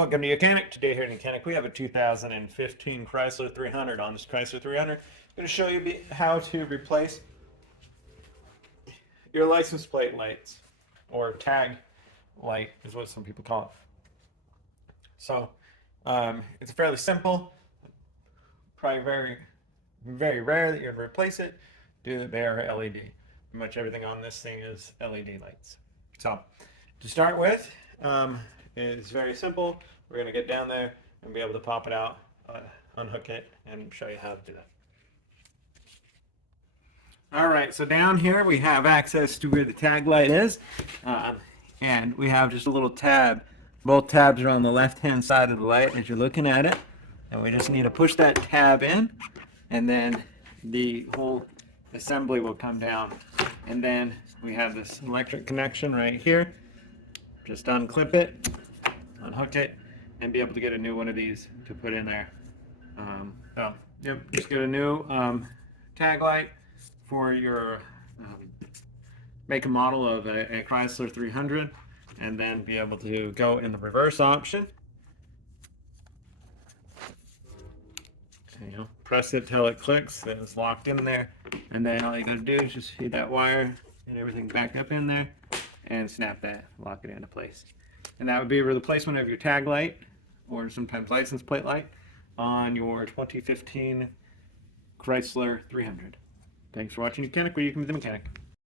Welcome to Mechanic. Today here in Mechanic we have a 2015 Chrysler 300. On this Chrysler 300, I'm going to show you how to replace your license plate lights, or tag light is what some people call it. So it's fairly simple. Probably very rare that you'd replace it due to they are LED. Pretty much everything on this thing is LED lights. So to start with, it's very simple. We're going to get down there and be able to pop it out, unhook it, and show you how to do that. Alright, so down here we have access to where the tag light is, and we have just a little tab. Both tabs are on the left hand side of the light as you're looking at it, and we just need to push that tab in, and then the whole assembly will come down. And then we have this electric connection right here. Just unclip it, unhook it, and be able to get a new one of these to put in there. Just get a new tag light for your make and model of a Chrysler 300, and then be able to go in the reverse option. And, press it till it clicks, then it's locked in there, and then all you gotta do is just feed that wire and everything back up in there and snap that, lock it into place. And that would be a replacement of your tag light, or sometimes license plate light, on your 2015 Chrysler 300. Thanks for watching Mechanic, where you can be the mechanic.